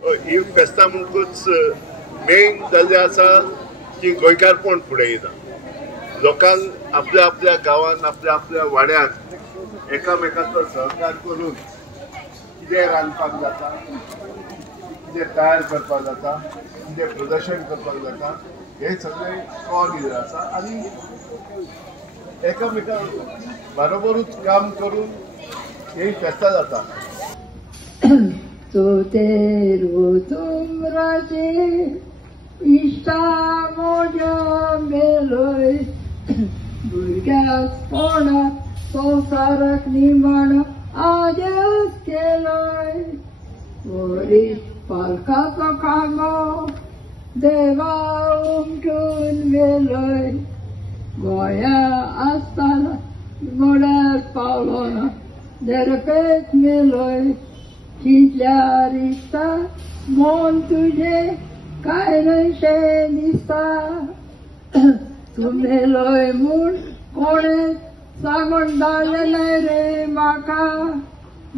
ही फेस्तां म्हणटूच मेन जाल्लें आसा की गोंयकारपण फुडें येता. लोकांक आपल्या आपल्या गांवांत आपल्या आपल्या वाड्यात एकामेकाचो सहकार करून कितें रांदपाक जाता, कितें तयार करपाक जाता, कितें प्रदर्शन करपाक जाता, हे सगळें कळून आसा आनी एकामेका बरोबरूच काम करून ही फेस्तां जाता. इश्टा मोज्या मेलोय भुरग्याक पोणा संवसाराक निमाण आजच केलोय. वरीस पालकाचो खांबो देवा उमटून मेलोय. गोंया आसतना गोड्यार पावलो ना देरपेत मेलोय. चिंतल्या रिश्ता मोन तुझे काय नशे दिसता. तू मेलोय म्हूण कोणे सांगून धाडलें रे म्हाका.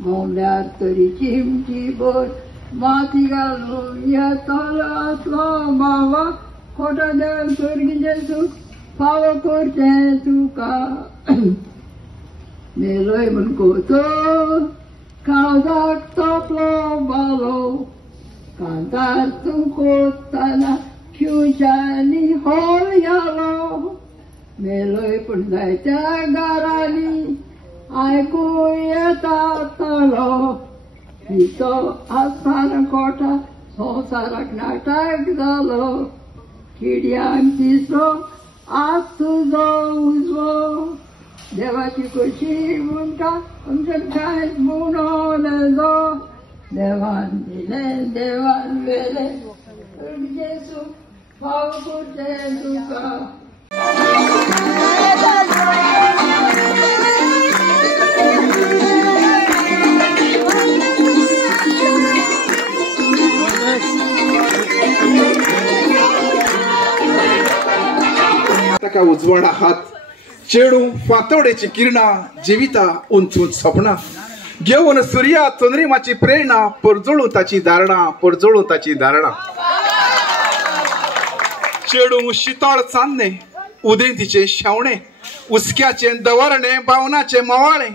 बोंब्यार तरी चिमची भर माती घालून येतलो आसलो बाबा. खोटा देव भुरगींचे सूख फावो करचें तुका. मेलोय म्हूण कोतो काळजाक तोपलो बालो. कांतार तूं कोत्ताना शिवच्यांनी होल यालो. मेलोय पूण जायत्या घरांनी आयकूं येता तलो. हिचो आसतना कोटा संवसाराक नाटक जालो. चिडयांक तिसरो आज तुजो उजवो. देवाची खोशी म्हणटा आमचें कांयच म्हणो नजो. देवान दिलें देवान वेलें जेसू फाव करचें तुका. ताका उजवाड आहात चेडू फातोडेची किरणां जिविता उंच उंच सपनां घेवन सूर्या चंद्रिमाची प्रेरणा परजळू ताची धारणा परजळू ताची धारणा. चेडू शितळ चान्ने उदेंतीचे शेवणे उस्क्याचे दवरणे भावनाचे मवाळे.